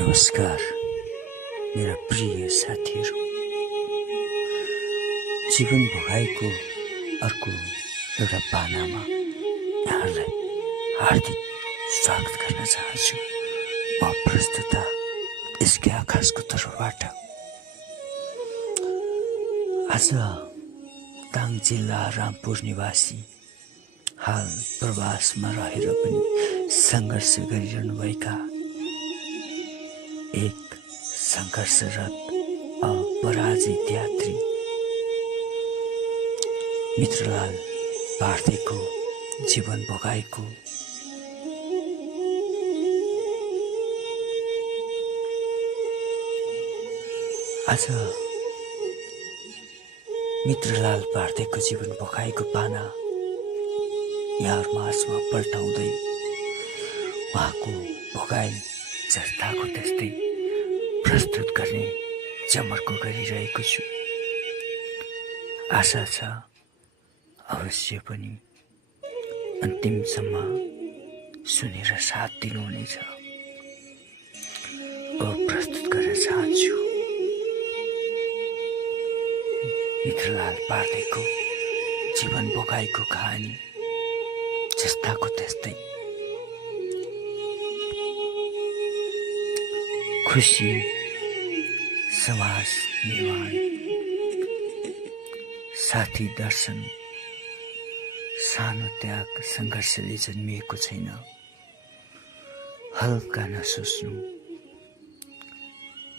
नमस्कार मेरा प्रिय साथीहरू। जीवन भोगाईको अर्को एउटा पानामा यहाँलाई हार्दिक स्वागत गर्न चाहन्छु। म प्रस्तुता यसकै आकाशको तर्फबाट। आज दाङ जिल्ला रामपुर निवासी, हाल प्रवासमा रहेर पनि सङ्घर्ष गरिरहनुभएका एक सङ्घर्षरत अपराजित यात्री मित्रलाल पार्थेको जीवन भोगाईको आज मित्रलाल पार्थेको जीवन भोगाईको पाना यहाँहरूमाझमा पल्टाउँदै उहाँको भोगाई जस्ताको त्यस्तै प्रस्तुत गर्ने जमर्को गरिरहेको छु। आशा छ अवश्य पनि अन्तिमसम्म सुनेर साथ दिनुहुनेछ। प्रस्तुत गर्न चाहन्छु मित्रलाल पार्थेको जीवन भोगाईको कहानी जस्ताको त्यस्तै। खुसी समाज निर्माण, साथी दर्शन, सानो त्याग सङ्घर्षले जन्मिएको छैन। हल्का नसोच्नु,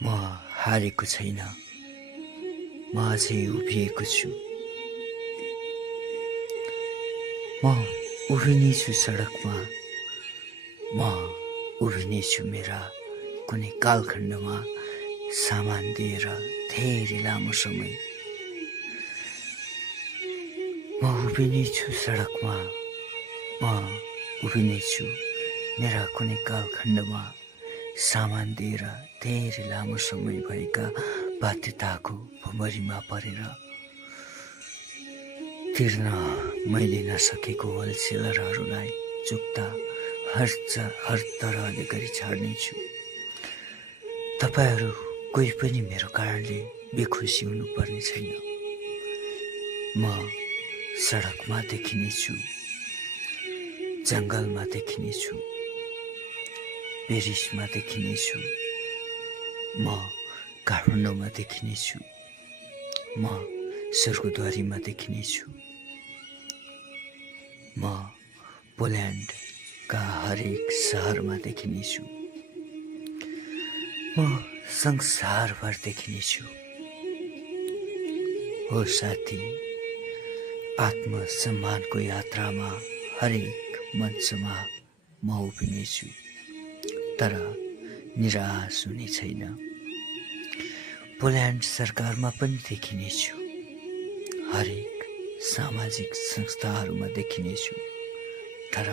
म हारेको छैन, म अझै उभिएको छु। म उभिनेछु सडकमा, म उभिनेछु मेरा कुनै कालखण्डमा सामान दिएर धेरै लामो समय। म उभिनेछु सडकमा, म उभिनेछु मेरा कुनै कालखण्डमा सामान दिएर धेरै लामो समय भएका बाध्यताको भुमरीमा परेर। तिर्न मैले नसकेको होलसेलरहरूलाई चुक्ता हर तरहले गरी छाड्नेछु। तपाईहरू कोही पनि मेरो कारणले बेखुसी हुनुपर्ने छैन। म सडकमा देखिनेछु, जङ्गलमा देखिनेछु, पेरिसमा देखिनेछु, म काठमाडौँमा देखिनेछु, म स्वर्गद्वारीमा देखिनेछु, म पोल्यान्डका हरेक सहरमा देखिनेछु, म संसारभर देखिनेछु। हो साथी, आत्मसम्मानको यात्रामा हरेक मञ्चमा म उभिनेछु, तर निराश हुने छैन। पोल्यान्ड सरकारमा पनि देखिनेछु, हरेक सामाजिक संस्थाहरूमा देखिनेछु, तर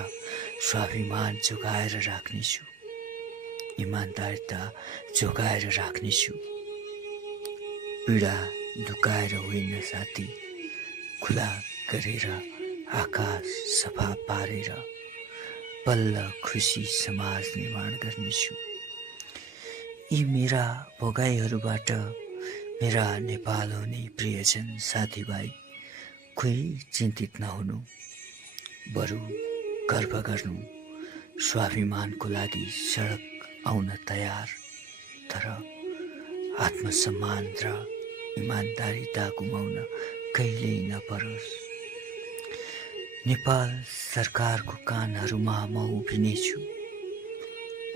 स्वाभिमान जोगाएर राख्नेछु, इमान्दारिता जोगाएर राख्नेछु। पीडा लुकाएर होइन साथी, खुला गरेर आकाश सफा पारेर बल्ल खुसी समाज निर्माण गर्नेछु। यी मेरा भोगाईहरूबाट मेरा नेपाल हुने प्रियजन साथीभाइ कोही चिन्तित नहुनु, बरु गर्व गर्नु। स्वाभिमानको लागि सडक आउन तयार, तर आत्मसम्मान र इमान्दारिता गुमाउन कहिल्यै नपरोस्। नेपाल सरकारको कानहरूमा म उभिनेछु,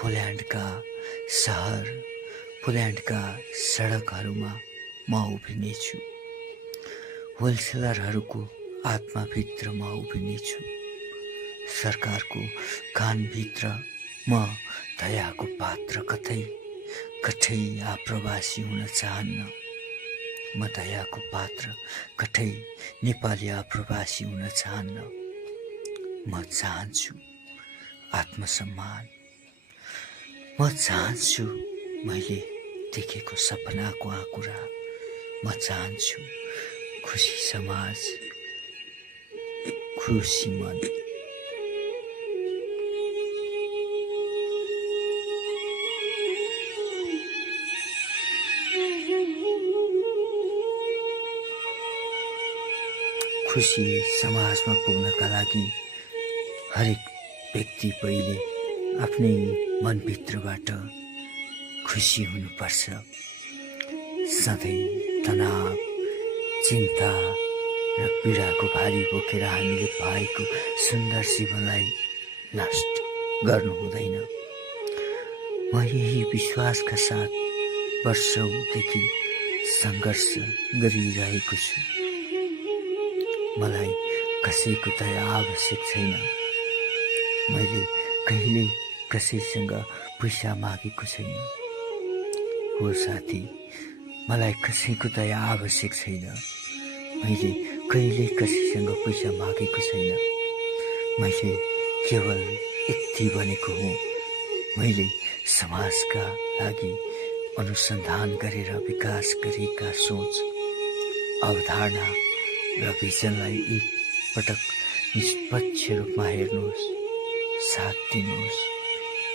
पोल्यान्डका सहर, पोल्यान्डका सडकहरूमा म उभिनेछु, होलसेलरहरूको आत्माभित्र म उभिनेछु। सरकारको कानभित्र म दयाको पात्र कतै आप्रवासी हुन चाहन्न। म दयाको पात्र कतै नेपाली आप्रवासी हुन चाहन्न। म चाहन्छु आत्मसम्मान, म चाहन्छु मैले देखेको सपनाको आँकुरा, म चाहन्छु खुसी समाज, खुसी मन। खुसी समाजमा पुग्नका लागि हरेक व्यक्ति पहिले आफ्नै मनभित्रबाट खुसी हुनुपर्छ। सधैँ तनाव, चिन्ता र पीडाको भारी बोकेर हामीले पाएको सुन्दर जीवनलाई नष्ट गर्नु हुँदैन। म यही विश्वासका साथ वर्षौंदेखि सङ्घर्ष गरिरहेको छु। मलाई कसैको दया आवश्यक छैन। मैले कहिल्यै कसैसँग पैसा मागेको छैन। हो साथी, मलाई कसैको दया आवश्यक छैन। मैले कहिल्यै कसैसँग पैसा मागेको छैन। मैले केवल यति भनेको हुँ, मैले समाजका लागि अनुसन्धान गरेर विकास गरेका सोच, अवधारणा र भिजनलाई एक पटक निष्पक्ष रूपमा हेर्नुहोस्, साथ दिनुहोस्।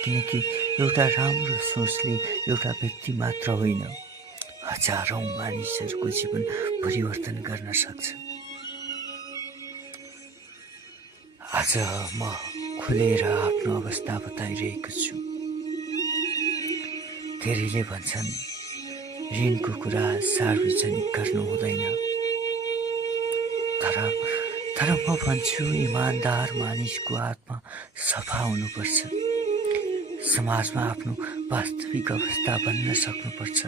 किनकि एउटा राम्रो सोचले एउटा व्यक्ति मात्र होइन, हजारौं मानिसहरूको जीवन परिवर्तन गर्न सक्छ। आज म खुलेर आफ्नो अवस्था बताइरहेको छु। धेरैले भन्छन् ऋणको कुरा सार्वजनिक गर्नु हुँदैन, तर म भन्छु इमानदार मानिसको आत्मा सफा हुनुपर्छ। समाजमा आफ्नो वास्तविक अवस्था भन्न सक्नुपर्छ।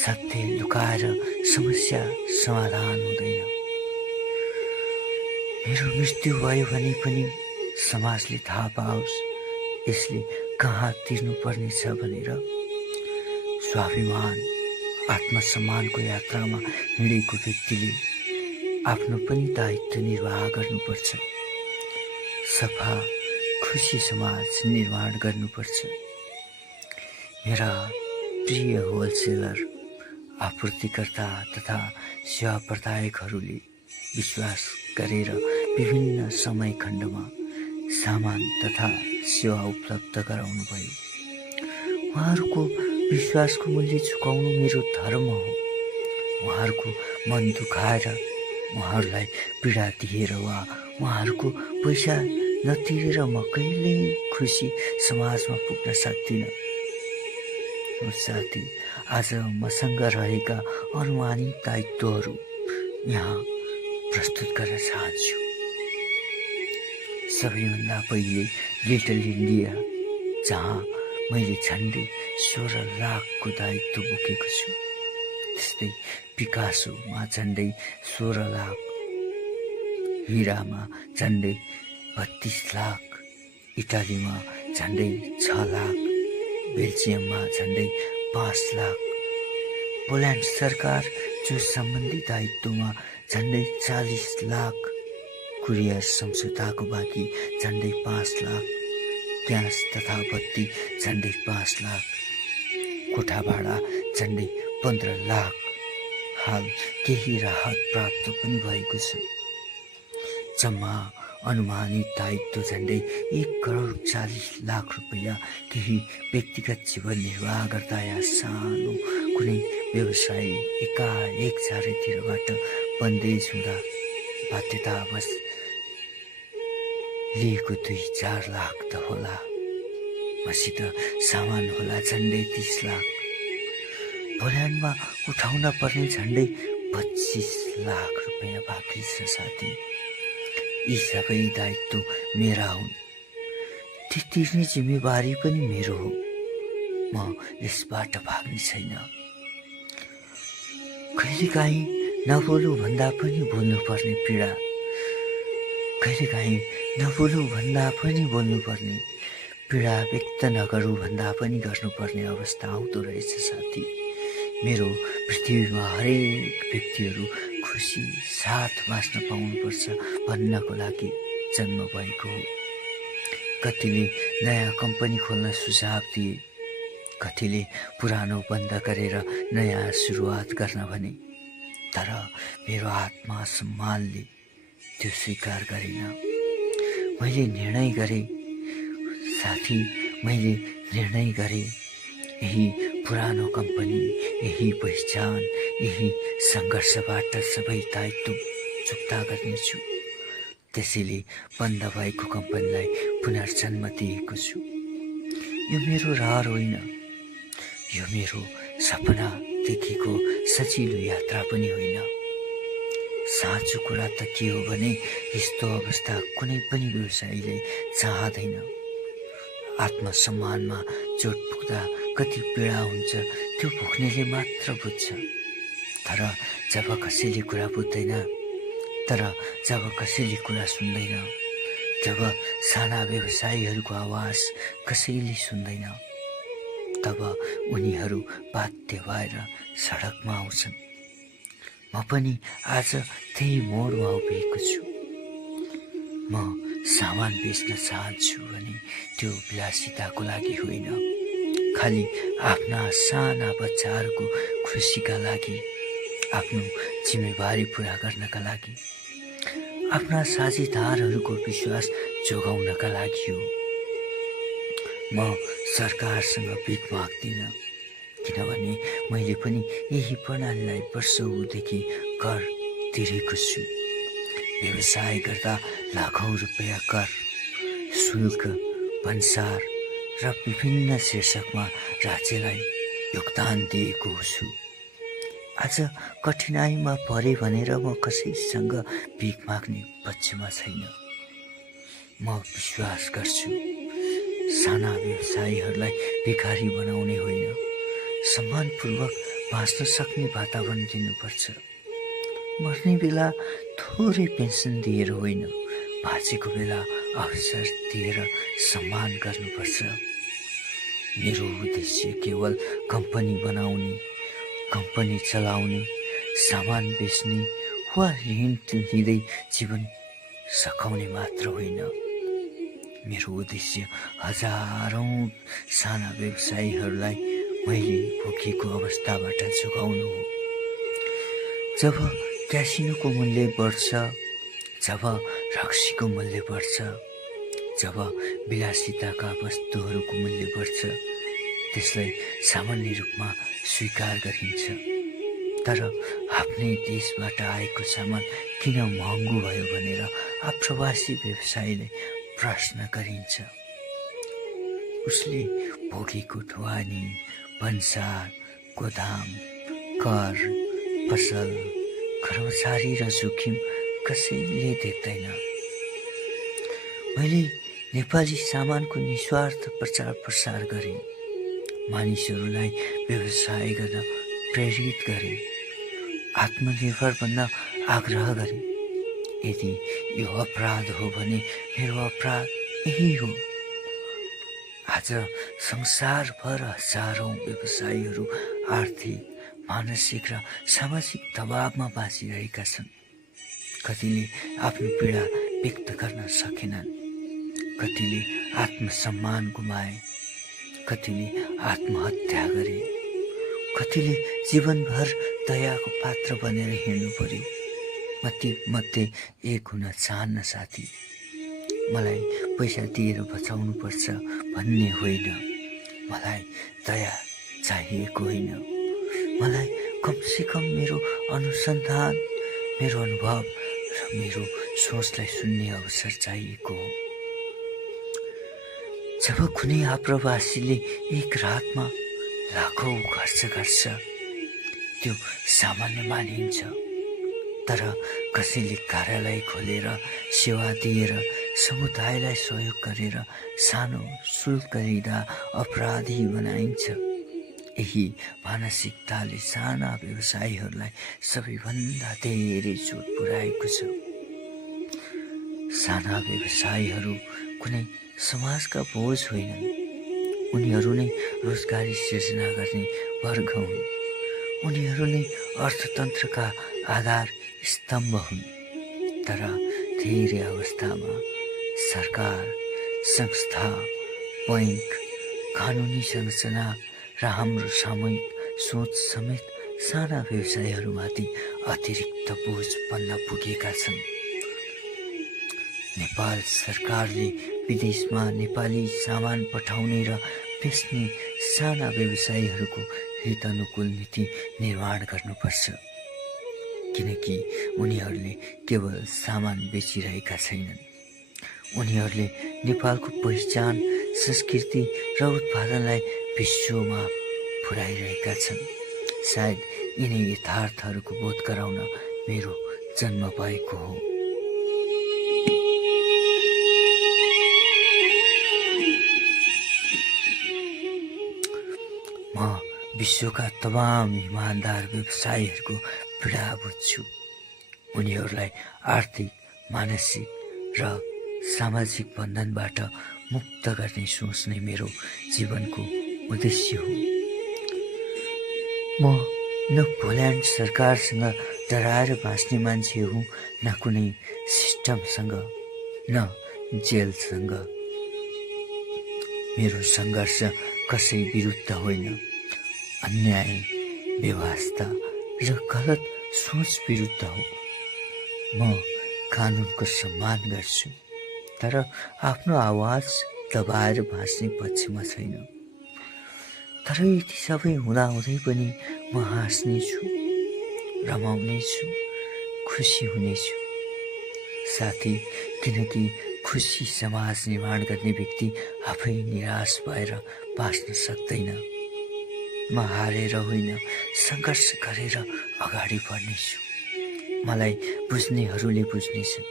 सत्य लुकाएर समस्या समाधान हुँदैन। मेरो मृत्यु भयो भने पनि समाजले थाहा पाओस् यसले कहाँ तिर्नुपर्ने छ भनेर। स्वाभिमान, आत्मसम्मानको यात्रामा हिँडेको व्यक्तिले आफ्नो पनि दायित्व निर्वाह गर्नुपर्छ। सफा, खुसी समाज निर्माण गर्नुपर्छ। मेरा प्रिय होलसेलर, आपूर्तिकर्ता तथा सेवा प्रदायकहरूले विश्वास गरेर विभिन्न समय खण्डमा सामान तथा सेवा उपलब्ध गराउनुभयो। उहाँहरूको विश्वासको मूल्य चुकाउनु मेरो धर्म हो। उहाँहरूको मन दुखाएर, उहाँहरूलाई पीडा दिएर वा उहाँहरूको पैसा नतिरेर म कहिल्यै खुसी समाजमा पुग्न सक्दिनँ। साथी, आज मसँग रहेका अनुमानित दायित्वहरू यहाँ प्रस्तुत गर्न चाहन्छु। सबैभन्दा पहिले लिटल इन्डिया, जहाँ मैले झन्डै 16 लाखको दायित्व बोकेको छु। त्यस्तै पिकासोमा झन्डै 16 लाख, हिरामा झन्डै 32 लाख, इटालीमा झन्डै 6 लाख, बेल्जियममा झन्डै 5 लाख, पोल्यान्ड सरकार जो सम्बन्धी दायित्वमा झन्डै 40 लाख, कुरियर सम्झौताको बाँकी झन्डै 5 लाख, ग्यास तथा बत्ती झन्डै 5 लाख, कोठा भाडा झन्डै 15 लाख। हाल केही राहत प्राप्त पनि भएको छ। जम्मा अनुमानित दायित्व झन्डै 1,40,00,000 रुपैयाँ। केही व्यक्तिगत जीवन निर्वाह गर्दा या सानो कुनै व्यवसाय एकाएक चारैतिरबाट बन्देज हुँदा बाध्यतावश लिएको 2-4 लाख त होला। मसित सामान होला झन्डै 30 लाख। पोल्यान्डमा उठाउन पर्ने झन्डै 25 लाख रुपैयाँ बाँकी छ। साथी, यी सबै दायित्व मेरा हुन्। ती तिर्ने जिम्मेवारी पनि मेरो हो। म यसबाट भाग्ने छैन। कहिलेकाहीँ नबोलु भन्दा पनि बोल्नुपर्ने पीडा, कहिलेकाहीँ नबोलु भन्दा पनि बोल्नुपर्ने पीडा, व्यक्त नगरौँ भन्दा पनि गर्नुपर्ने अवस्था आउँदो रहेछ। साथी, मेरो पृथ्वीमा हरेक व्यक्तिहरू खुसी साथ बाँच्न पाउनुपर्छ भन्नको लागि जन्म भएको हो। कतिले नयाँ कम्पनी खोल्न सुझाव दिए, कतिले पुरानो बन्द गरेर नयाँ सुरुवात गर्न भने, तर मेरो आत्मा सम्मानले त्यो स्वीकार गरेन। मैले निर्णय गरेँ साथी, मैले निर्णय गरेँ यही पुरानो कम्पनी, यही पहिचान, यही सङ्घर्षबाट सबै दायित्व चुक्ता गर्नेछु। त्यसैले बन्द भएको कम्पनीलाई पुनर्जन्म दिएको छु। यो मेरो रहर होइन, यो मेरो सपना देखेको सजिलो यात्रा पनि होइन। साँचो कुरा त के हो भने यस्तो अवस्था कुनै पनि व्यवसायीले चाहँदैन। आत्मसम्मानमा चोट पुग्दा कति पीडा हुन्छ त्यो भोग्नेले मात्र बुझ्छ। तर जब कसैले कुरा बुझ्दैन, जब कसैले कुरा सुन्दैन, जब साना व्यवसायीहरूको आवाज कसैले सुन्दैन, तब उनीहरू बाध्य भएर सडकमा आउँछन्। म पनि आज त्यही मोडमा उभिएको छु। म सामान बेच्न चाहन्छु भने त्यो विलासिताको लागि होइन, खालि आफ्ना साना बच्चाहरूको खुसीका लागि, आफ्नो जिम्मेवारी पुरा गर्नका लागि, आफ्ना साझेदारहरूको विश्वास जोगाउनका लागि हो। म सरकारसँग भिख माग्दिनँ, किनभने मैले पनि यही प्रणालीलाई वर्षौँदेखि कर तिरेको छु। व्यवसाय गर्दा लाखौँ रुपियाँ कर, शुल्क, भन्सार र विभिन्न शीर्षकमा राज्यलाई योगदान दिएको छु। आज कठिनाइमा परे भनेर म कसैसँग भिख माग्ने पक्षमा छैन। म विश्वास गर्छु साना व्यवसायीहरूलाई भिखारी बनाउने होइन, सम्मानपूर्वक बाँच्न सक्ने वातावरण दिनुपर्छ। मर्ने बेला थोरै पेन्सन दिएर होइन, बाँचेको बेला अवसर दिएर सम्मान गर्नुपर्छ। मेरो उद्देश्य केवल कम्पनी बनाउने, कम्पनी चलाउने, सामान बेच्ने वा ऋण लिँदै जीवन सकाउने मात्र होइन। मेरो उद्देश्य हजारौं साना व्यवसायीहरूलाई मैले भोगेको अवस्थाबाट जोगाउनु हो। जब क्यासिनोको मूल्य बढ्छ, जब रक्सीको मूल्य बढ्छ, जब विलासिताका वस्तुहरूको मूल्य बढ्छ, त्यसलाई सामान्य रूपमा स्वीकार गरिन्छ। तर आफ्नै देशबाट आएको सामान किन महँगो भयो भनेर आप्रवासी व्यवसायीले प्रश्न गरिन्छ। उसले भोगेको ढुवानी, भन्सार, गोदाम, कर, पसल, कर्मचारी र जोखिम कसैले देख्दैन। मैले नेपाली सामानको निस्वार्थ प्रचार प्रसार गरेँ, मानिसहरूलाई व्यवसाय गर्न प्रेरित गरेँ, आत्मनिर्भर बन्न आग्रह गरेँ। यदि यो अपराध हो भने मेरो अपराध यही हो। आज संसारभर हजारौं व्यवसायीहरू आर्थिक, मानसिक र सामाजिक दबावमा बाँचिरहेका छन्। कतिले आफ्नो पीडा व्यक्त गर्न सकेनन्, कतिले आत्मसम्मान गुमाए, कतिले आत्महत्या गरे, कतिले जीवनभर दयाको पात्र बनेर हिँड्नु पर्यो। मध्ये एक हुन चाहन्न साथी। मलाई पैसा दिएर बचाउनु पर्छ भन्ने होइन, मलाई दया चाहिएको होइन। मलाई कमसेकम मेरो अनुसन्धान, मेरो अनुभव र मेरो सोचलाई सुन्ने अवसर चाहिएको हो। जब कुनै आप्रवासीले एक रातमा लाखौं खर्च गर्छ, त्यो सामान्य मानिन्छ। तर कसैले कार्यालय खोलेर सेवा दिएर समुदायलाई सहयोग गरेर सानो शुल्क लिँदा अपराधी बनाइन्छ। यही मानसिकताले साना व्यवसायीहरूलाई सबैभन्दा धेरै चोट पुर्याएको छ। साना व्यवसायीहरू कुनै समाजका बोझ होइनन्, उनीहरू नै रोजगारी सिर्जना गर्ने वर्ग हुन्। उनीहरू नै अर्थतन्त्रका आधार स्तम्भ हुन्। तर धेरै अवस्थामा सरकार, संस्था, बैंक, कानुनी संरचना र हाम्रो सामूहिक सोच समेत साना व्यवसायीहरूमाथि अतिरिक्त बोझ बन्न पुगेका छन्। नेपाल सरकारले विदेशमा नेपाली सामान पठाउने र बेच्ने साना व्यवसायीहरूको हित अनुकूल नीति निर्माण गर्नुपर्छ। किनकि उनीहरूले केवल सामान बेचिरहेका छैनन्, उनीहरूले नेपालको पहिचान, संस्कृति र उत्पादनलाई विश्वमा पुर्याइरहेका छन्। सायद यिनै यथार्थहरूको बोध गराउन मेरो जन्म भएको हो। म विश्वका तमाम इमान्दार व्यवसायीहरूको पीडा बुझ्छु। उनीहरूलाई आर्थिक, मानसिक र सामाजिक बन्धनबाट मुक्त गर्ने सोच नै मेरो जीवनको उद्देश्य हो। म न पोल्यान्ड सरकारसँग डराएर बाँच्ने मान्छे हुँ, न कुनै सिस्टमसँग, न जेलसँग। मेरो सङ्घर्ष कसै विरुद्ध होइन, अन्याय, बेवास्ता र गलत सोच विरुद्ध हो। म कानुनको सम्मान गर्छु, तर आफ्नो आवाज दबाएर बाँच्ने पक्षमा छैन। तर यति सबै हुँदाहुँदै पनि म हाँस्नेछु, रमाउनेछु, खुसी हुनेछु साथी, किनकि खुसी समाज निर्माण गर्ने व्यक्ति आफै निराश भएर बाँच्न सक्दैन। म हारेर होइन, सङ्घर्ष गरेर अगाडि बढ्नेछु। मलाई बुझ्नेहरूले बुझ्नेछन्।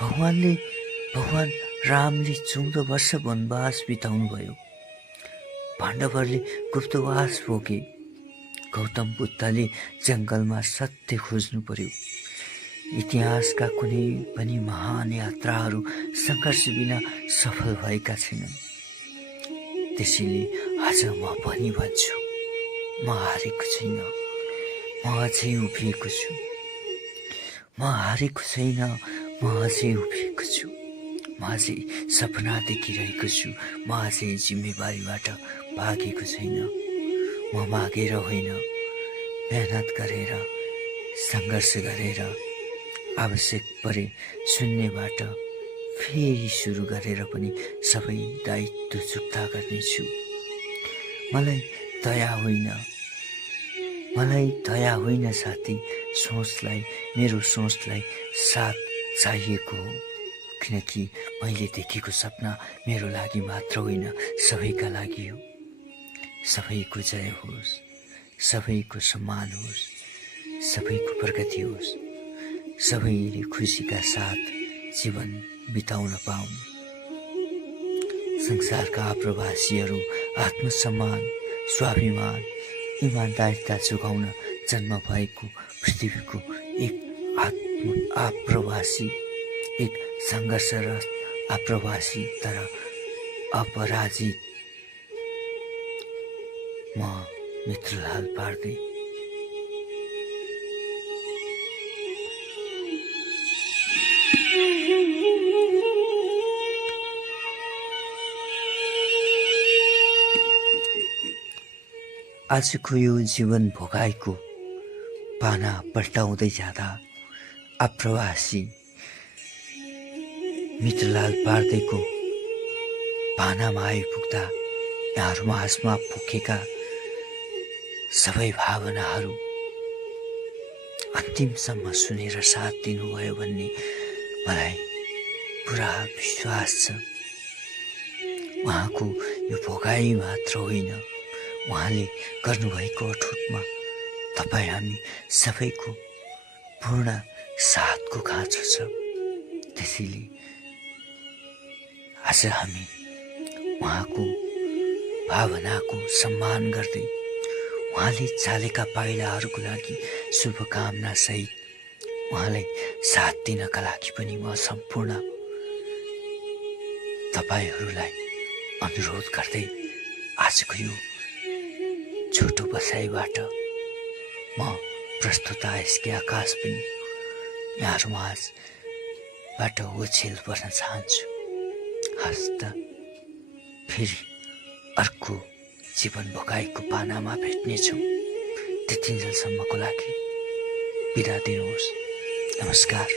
भगवान रामले 14 वर्ष वनवास बिताउनु भयो। पाण्डवहरूले गुप्तवास भोगे। गौतम बुद्धले जङ्गलमा सत्य खोज्नु पर्यो। इतिहासका कुनै पनि महान यात्राहरू सङ्घर्ष बिना सफल भएका छैनन्। त्यसैले आज म पनि भन्छु, म हारेको छैन, म अझै उभिएको छु। म हारेको छैन, म अझै उभिएको छु। म अझै सपना देखिरहेको छु। म अझै जिम्मेवारीबाट भागेको छैन। म मागेर होइन, मेहनत गरेर, सङ्घर्ष गरेर, आवश्यक परे शून्यबाट फेरि सुरु गरेर पनि सबै दायित्व चुक्ता गर्नेछु। मलाई दया होइन साथी, मेरो सोचलाई साथ चाहिएको हो। किनकि मैले देखेको सपना मेरो लागि मात्र होइन, सबैका लागि हो। सबैको जय होस्, सबैको सम्मान होस्, सबैको प्रगति होस्, सबैले खुसीका साथ जीवन बिताउन पाउन्। संसारका आप्रवासीहरू आत्मसम्मान, स्वाभिमान, इमान्दारिता जोगाउन जन्म भएको पृथ्वीको एक आप्रवासी, एक सङ्घर्षरत आप्रवासी तर अपराजित म मित्रलाल पार्दै। आजको यो जीवन भोगाइको पाना पल्टाउँदै जाँदा आप्रवासी मित्रलाल पार्दैको पानामा आइपुग्दा यहाँहरूमा आसमा फुकेका सबै भावनाहरू अन्तिमसम्म सुनेर साथ दिनुभयो भन्ने मलाई पुरा विश्वास छ। उहाँको यो भोगाई मात्र होइन, उहाँले गर्नुभएको अठोटमा तपाईँ हामी सबैको पूर्ण साथको खाँचो छ। त्यसैले आज हामी उहाँको भावनाको सम्मान गर्दै, उहाँले चालेका पाइलाहरूको लागि शुभकामना सहित उहाँलाई साथ दिनका लागि पनि म सम्पूर्ण तपाईहरूलाई अनुरोध गर्दै आजको यो छोटो बसाइबाट म प्रस्तुता एसके आकाश पनि यहाँहरूमाझबाट ओछेल पर्न चाहन्छु। हस्त फेरि अर्को जीवन भोगाइको पानामा भेट्नेछौँ। त्यतिन्जेलसम्मको लागि बिदा दिनुहोस्। नमस्कार।